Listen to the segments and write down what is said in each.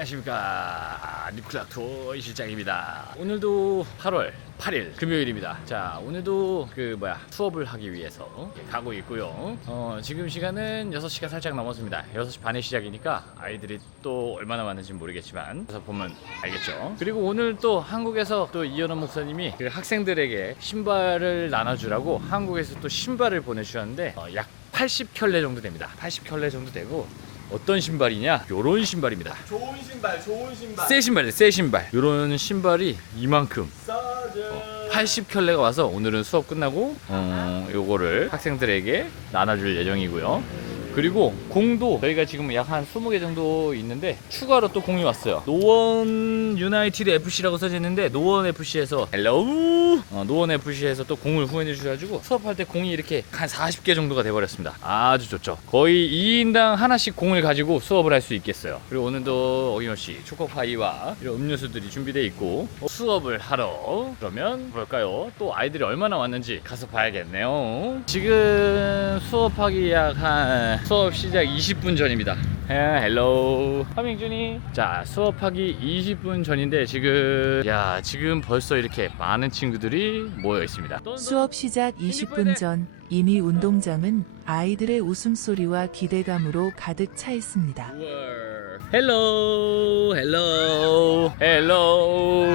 안녕하십니까. 리클락토이 실장입니다. 오늘도 8월 8일 금요일입니다. 자 오늘도 그 뭐야 수업을 하기 위해서 가고 있고요. 어, 지금 시간은 6시가 살짝 넘었습니다. 6시 반에 시작이니까 아이들이 또 얼마나 많은지 모르겠지만 가서 보면 알겠죠. 그리고 오늘 또 한국에서 또 이현원 목사님이 그 학생들에게 신발을 나눠주라고 한국에서 또 신발을 보내주셨는데 어, 약 80켤레 정도 됩니다. 80켤레 정도 되고 어떤 신발이냐 요런 신발입니다 좋은 신발, 좋은 신발. 새 신발이에요, 새 신발. 이런 신발이 이만큼 싸죠. 80켤레가 와서 오늘은 수업 끝나고 어, 요거를 학생들에게 나눠줄 예정이고요. 그리고 공도 저희가 지금 약 한 20개 정도 있는데 추가로 또 공이 왔어요. 노원 유나이티드 FC라고 써져 있는데 노원 FC에서 헬로우 어, 노원 FC에서 또 공을 후원해 주셔가지고 수업할 때 공이 이렇게 한 40개 정도가 돼버렸습니다. 아주 좋죠. 거의 2인당 하나씩 공을 가지고 수업을 할 수 있겠어요. 그리고 오늘도 어김없이 초코파이와 이런 음료수들이 준비되어 있고 어, 수업을 하러 그러면 볼까요? 또 아이들이 얼마나 왔는지 가서 봐야겠네요. 지금 수업하기 약한 수업 시작 20분 전입니다. 예, 헬로 하밍준이. 자 수업하기 20분 전인데 지금 야 지금 벌써 이렇게 많은 친구들이 모여 있습니다. 수업 시작 20분 전 이미 운동장은 아이들의 웃음소리와 기대감으로 가득 차 있습니다. 헬로 헬로 헬로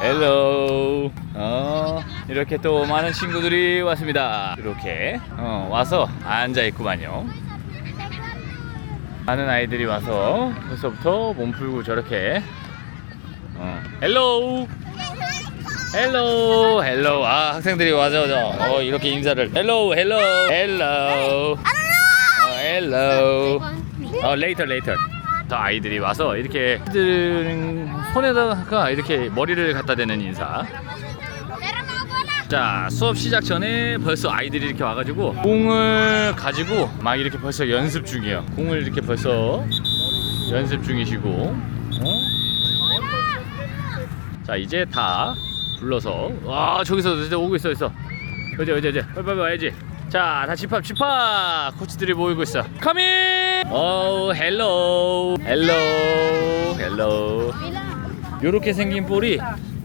헬로 어 이렇게 또 많은 친구들이 왔습니다. 이렇게 어, 와서 앉아 있구만요. 많은 아이들이 와서 벌써부터 몸 풀고 저렇게 어, 헬로! 헬로! 헬로! 아 학생들이 와서 어, 이렇게 인사를. 헬로 헬로! 헬로! 어, 헬로! 어, later. 저 아이들이 와서 이렇게 손에다가 이렇게 머리를 갖다 대는 인사. 자, 수업 시작 전에 벌써 아이들이 이렇게 와가지고 공을 가지고 막 이렇게 벌써 연습 중이에요. 공을 이렇게 벌써 연습 중이시고. 어? 자, 이제 다 불러서 와 저기서 이제 오고 있어 있어. 어디 어디 어디 빨리 빨리 와야지. 자, 다 집합 집합 코치들이 모이고 있어. 커밍. 오, 헬로. 헬로. 헬로. 요렇게 생긴 볼이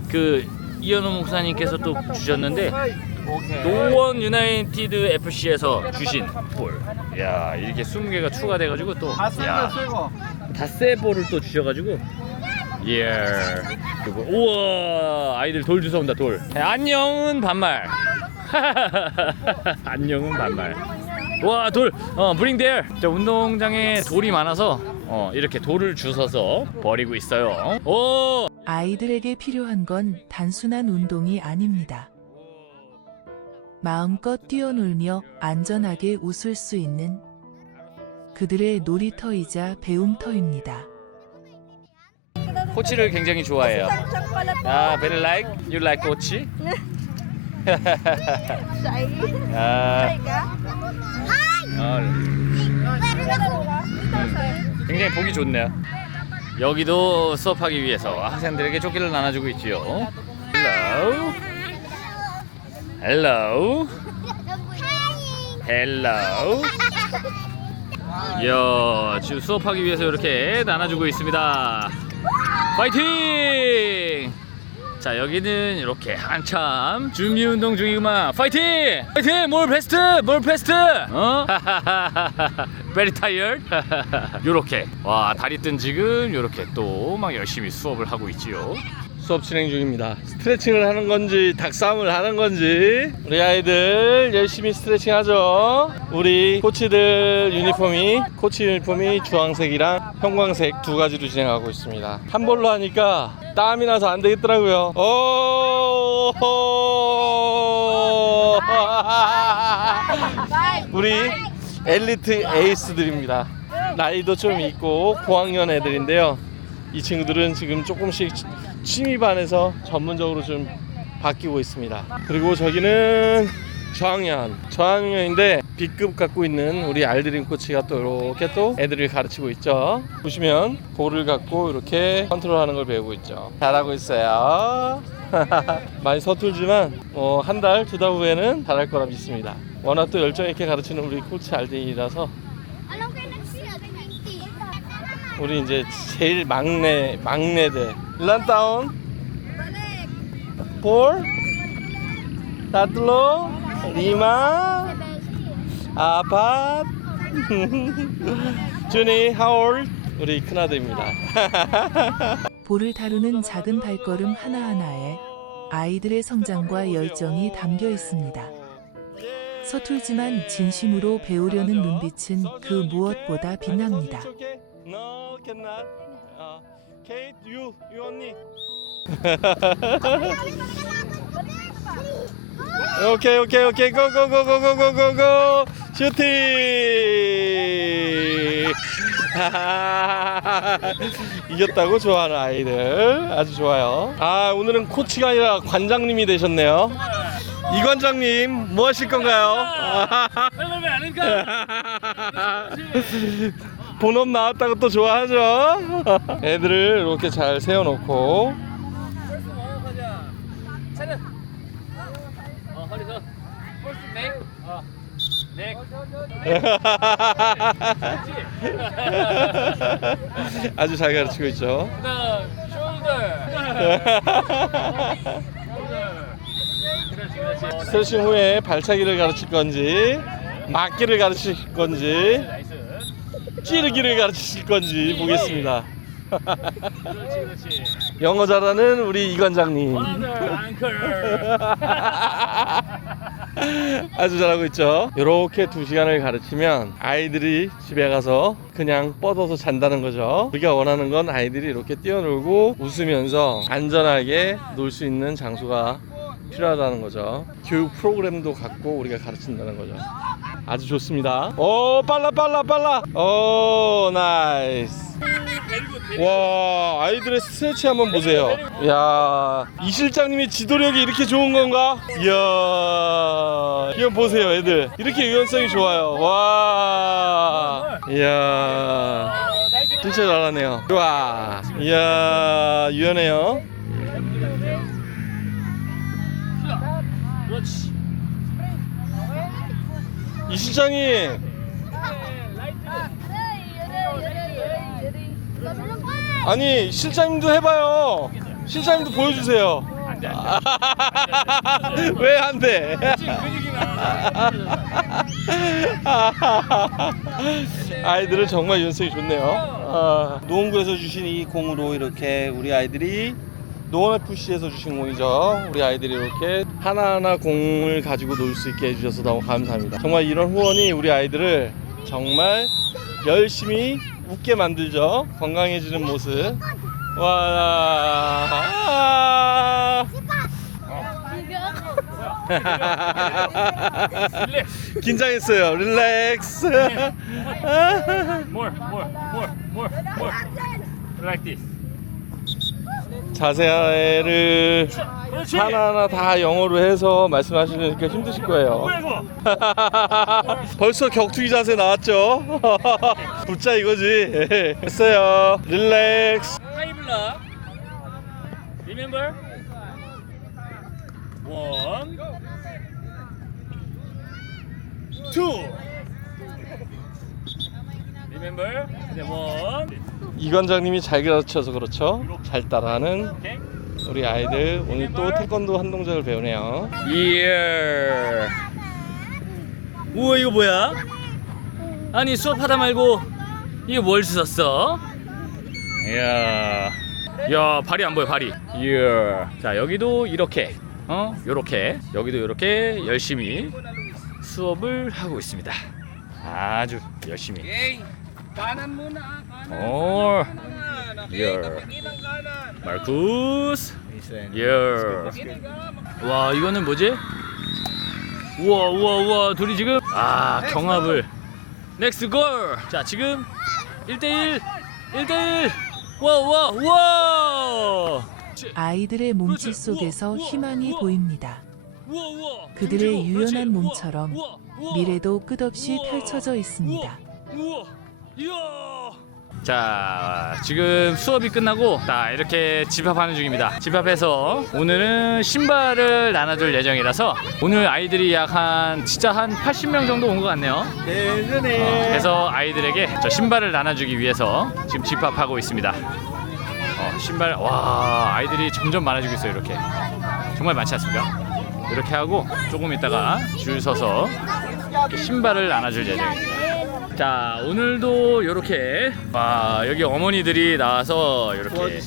그 이현우 목사님께서 또 주셨는데 노원 유나이티드 FC에서 주신 볼. 야, 이렇게 20개가 추가돼 가지고 또 야. 닷새 볼을 또 주셔가지고. 예 그리고 우와 아이들 돌 주워 온다 돌. 안녕은 반말. 안녕은 반말. 와 돌어 브링 데어 자 운동장에 돌이 많아서 어 이렇게 돌을 주워서 버리고 있어요. 오 아이들에게 필요한 건 단순한 운동이 아닙니다. 마음껏 뛰어놀며 안전하게 웃을 수 있는 그들의 놀이터이자 배움터입니다. 코치를 굉장히 좋아해요. 아 very like? You like 코치? 아. 어, 음, 굉장히 보기 좋네요. 여기도 수업하기 위해서 학생들에게 조끼를 나눠주고 있지요. Hello, hello, hello. 야, 지금 수업하기 위해서 이렇게 나눠주고 있습니다. 파이팅! 자 여기는 이렇게 한참 준비 운동 중이구만. 파이팅! 파이팅! 뭘 베스트? 뭘 베스트? 어? Very tired? 요렇게. 와 다리 뜬 지금 요렇게 또 막 열심히 수업을 하고 있지요 수업 진행 중입니다. 스트레칭을 하는 건지 닭싸움을 하는 건지 우리 아이들 열심히 스트레칭 하죠. 우리 코치들 유니폼이 코치 유니폼이 주황색이랑 형광색 두 가지로 진행하고 있습니다. 한 볼로 하니까 땀이 나서 안 되겠더라고요. 오 우리 엘리트 에이스들입니다. 나이도 좀 있고 고학년 애들인데요. 이 친구들은 지금 조금씩 취미반에서 전문적으로 좀 바뀌고 있습니다. 그리고 저기는 저학년, 저학년인데 B급 갖고 있는 우리 알드림 코치가 또 이렇게 또 애들을 가르치고 있죠. 보시면 볼을 갖고 이렇게 컨트롤하는 걸 배우고 있죠. 잘하고 있어요. 많이 서툴지만 어, 한 달, 두 달 후에는 잘할 거라 믿습니다. 워낙 또 열정 있게 가르치는 우리 코치 알드림이라서 우리 이제 제일 막내 막내대 란다운 볼 다틀로 리마 아팟 준이 하올 우리 큰아들입니다. 볼을 다루는 작은 발걸음 하나하나에 아이들의 성장과 열정이 담겨 있습니다. 서툴지만 진심으로 배우려는 눈빛은 그 무엇보다 빛납니다. No, cannot. Uh, Kate, you, you only. okay, okay, okay. Go, go, go, go, go, go, go, go. 슈팅! 이겼다고 좋아하는 아이들 아주 좋아요. 아 오늘은 코치가 아니라 관장님이 되셨네요. 이 관장님 뭐 하실 건가요? 본업 나왔다고 또 좋아하죠. 애들을 이렇게 잘 세워놓고 어. 아주 잘 가르치고 있죠. 그다음 숄더. 그렇지, 그렇지. 스트레칭 후에 발차기를 가르칠 건지 막기를 가르칠 건지. 찌르기를 가르칠 건지 보겠습니다. 그렇지, 그렇지. 영어 잘하는 우리 이 관장님 Mother, uncle. 아주 잘하고 있죠. 이렇게 두 시간을 가르치면 아이들이 집에 가서 그냥 뻗어서 잔다는 거죠. 우리가 원하는 건 아이들이 이렇게 뛰어놀고 웃으면서 안전하게 놀 수 있는 장소가 필요하다는 거죠. 교육 프로그램도 갖고 우리가 가르친다는 거죠. 아주 좋습니다. 오 빨라 빨라 빨라. 오 나이스. 와 아이들의 스트레치 한번 보세요. 야 이 실장님의 지도력이 이렇게 좋은 건가? 이야 이거 보세요 애들 이렇게 유연성이 좋아요. 와 이야 진짜 잘하네요. 좋아 이야 유연해요. 그렇지. 이 실장님 아니 실장님도 해봐요. 실장님도 보여주세요. 왜 안 돼? 아이들은 정말 연습이 좋네요. 아, 노원구에서 주신 이 공으로 이렇게 우리 아이들이 노원 FC에서 주신 공이죠. 우리 아이들이 이렇게 하나하나 공을 가지고 놀 수 있게 해주셔서 너무 감사합니다. 정말 이런 후원이 우리 아이들을 정말 열심히 웃게 만들죠. 건강해지는 모습. 와. 아. 긴장했어요. 릴렉스. More, more, more, more, more. Like this. 자세를. 하나하나 다 영어로 해서 말씀하시니까 힘드실 거예요. 벌써 격투기 자세 나왔죠? 붙자 이거지. 했어요. 릴렉스. 하이블라. Remember? One, two. Remember? 이제 one. 이 관장님이 잘 가르쳐서 그렇죠. 잘 따라하는. 우리 아이들 오늘 또 태권도 한 동작을 배우네요. 예. 우와 이거 뭐야? 아니 수업하다 말고 이게 뭘 주웠어? 이야. 야 발이 안 보여 발이. 이야. 자 여기도 이렇게 어 요렇게 여기도 요렇게 열심히 수업을 하고 있습니다. 아주 열심히. 오. 예. 마르쿠스. 예. 와 이거는 뭐지? 우와 우와 우와 둘이 지금 아 경합을 넥스 골! 자 지금 1대1 1대1 와와 와! 아이들의 몸짓 속에서 희망이 보입니다. 우와 우와 그들의 유연한 몸처럼 미래도 끝없이 펼쳐져 있습니다. 우와 자 지금 수업이 끝나고 자 이렇게 집합하는 중입니다. 집합해서 오늘은 신발을 나눠줄 예정이라서 오늘 아이들이 약 한 진짜 한 80명 정도 온 것 같네요. 어, 그래서 아이들에게 저 신발을 나눠주기 위해서 지금 집합하고 있습니다. 어, 신발 와 아이들이 점점 많아지고 있어요 이렇게. 정말 많지 않습니까? 이렇게 하고 조금 있다가 줄 서서 이렇게 신발을 나눠줄 예정입니다 자 오늘도 이렇게 와 여기 어머니들이 나와서 이렇게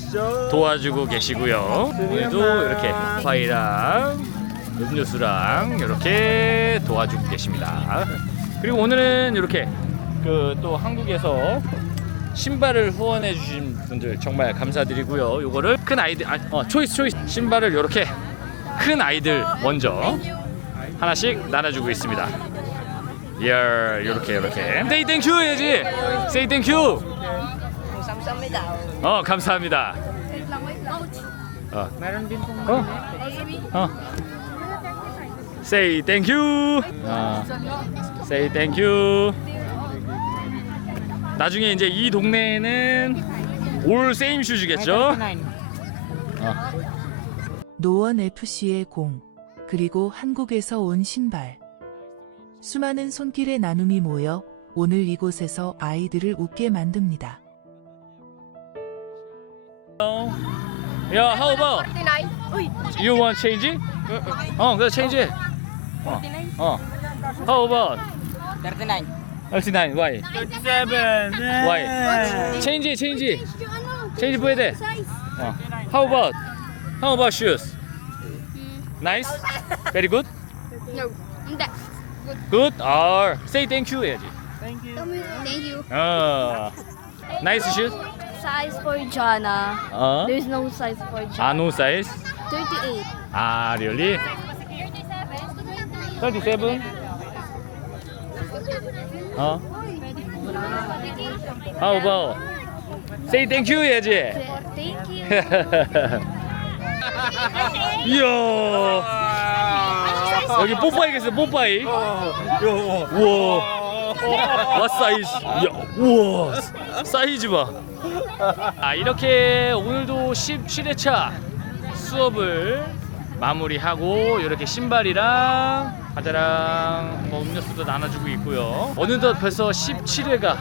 도와주고 계시고요. 오늘도 이렇게 과일랑 음료수랑 이렇게 도와주고 계십니다. 그리고 오늘은 이렇게 그 또 한국에서 신발을 후원해 주신 분들 정말 감사드리고요. 요거를 큰 아이들 아, 어 초이스 초이스. 신발을 이렇게 큰 아이들 먼저 하나씩 나눠주고 있습니다 예, 요렇게 요렇게. Say thank you 해야지. Say thank you. 어, 감사합니다. 어. 어. 어. Say thank you. 어. Say thank you. 나중에 이제 이 동네에는 올 세임 슈즈겠죠? 어. 노원 FC의 공, 그리고 한국에서 온 신발. 수많은 손길의 나눔이 모여 오늘 이곳에서 아이들을 웃게 만듭니다. Yeah, how about 49. Uy, you want change it? 어, 그래 change it. 어. 어. How about 39. 39? Why? 37. Why? Change it, change it. Change pwede. size. 어. How about? How about shoes? Nice? Very good? No, hindi. Good? Or say thank you 해야지. Thank you. 어. Nice shoes? Size for Jana. 어. There's no size for Jana. 아, no size? 38. 아, really? 37? 어? How about? Say thank you 해야지. Thank you. 이야. 여기 뽀빠이겠어, 뽀빠이. 우와. 와 사이즈. 야, 우와. 사이즈 봐. 아, 이렇게 오늘도 17회차 수업을 마무리하고 이렇게 신발이랑 과자랑 뭐 음료수도 나눠주고 있고요. 어느덧 벌써 17회가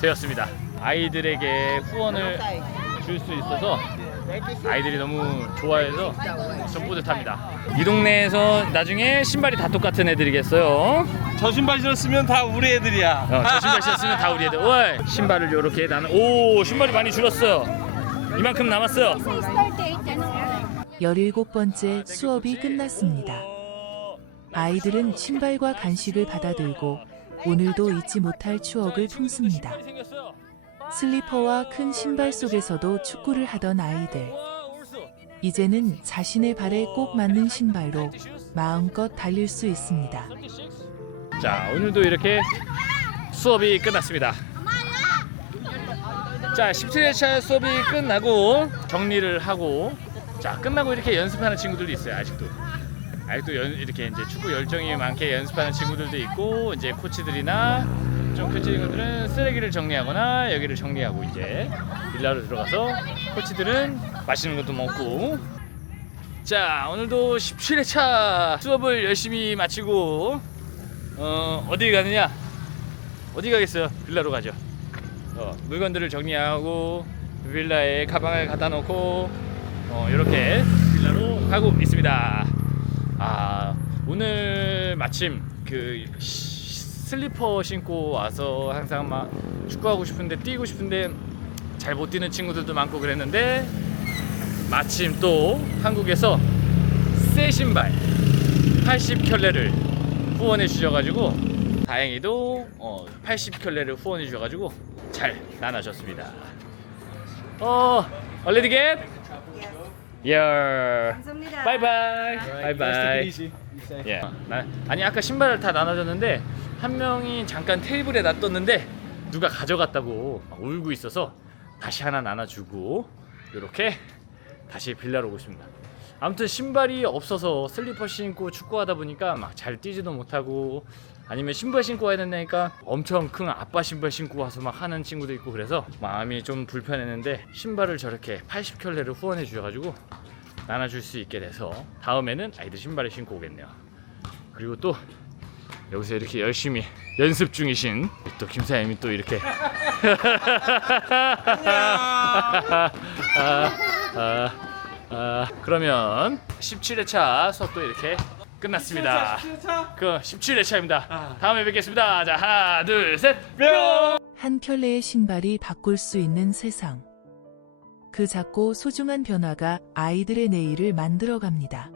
되었습니다. 아이들에게 후원을 줄 수 있어서 아이들이 너무 좋아해서 좀 뿌듯합니다. 이 동네에서 나중에 신발이 다 똑같은 애들이겠어요. 저 신발 신었으면 다 우리 애들이야. 어, 저 신발 신었으면 다 우리 애들. 오, 신발을 이렇게 나는 오 신발이 많이 줄었어요. 이만큼 남았어요. Size 38. Ano? 17번째 수업이 끝났습니다. 아이들은 신발과 간식을 받아들고 오늘도 잊지 못할 추억을 품습니다. 슬리퍼와 큰 신발 속에서도 축구를 하던 아이들. 이제는 자신의 발에 꼭 맞는 신발로 마음껏 달릴 수 있습니다. 자 오늘도 이렇게 수업이 끝났습니다. 자 17회차 수업이 끝나고 정리를 하고 자 끝나고 이렇게 연습하는 친구들도 있어요 아직도 아직도 연, 이렇게 이제 축구 열정이 많게 연습하는 친구들도 있고 이제 코치들이나 좀큰 친구들은 쓰레기를 정리하거나 여기를 정리하고 이제 빌라로 들어가서 코치들은 맛있는 것도 먹고. 자 오늘도 17회차 수업을 열심히 마치고 어 어디 가느냐? 어디 가겠어요? 빌라로 가죠. 어, 물건들을 정리하고 빌라에 가방을 갖다 놓고 어, 이렇게 빌라로 가고 있습니다. 아 오늘 마침 그 시- 슬리퍼 신고 와서 항상 막 축구하고 싶은데 뛰고 싶은데 잘 못 뛰는 친구들도 많고 그랬는데 마침 또 한국에서 새 신발 80켤레를 후원해 주셔가지고 다행히도 어, 80켤레를 후원해 주셔가지고 잘 나눠줬습니다. 어, 얼레디 겟? 예. 바이바이. 바이바이. 예. 나, 아니 아까 신발을 다 나눠줬는데 한 명이 잠깐 테이블에 놔뒀는데 누가 가져갔다고 막 울고 있어서 다시 하나 나눠주고 이렇게 다시 빌라로 오고 있습니다. 아무튼 신발이 없어서 슬리퍼 신고 축구하다 보니까 막 잘 뛰지도 못하고 아니면 신발 신고 와야 된다니까 엄청 큰 아빠 신발 신고 와서 막 하는 친구도 있고 그래서 마음이 좀 불편했는데 신발을 저렇게 80켤레를 후원해 주셔가지고 나눠줄 수 있게 돼서 다음에는 아이들 신발을 신고 오겠네요. 그리고 또 여기서 이렇게 열심히 연습 중이신 또 김사님이 또 이렇게 아, 아, 아, 그러면 17회차 수업도 이렇게 끝났습니다. 그 17회차입니다. 다음에 뵙겠습니다. 자 하나 둘 셋. 뿅. 한 켤레의 신발이 바꿀 수 있는 세상. 그 작고 소중한 변화가 아이들의 내일을 만들어 갑니다.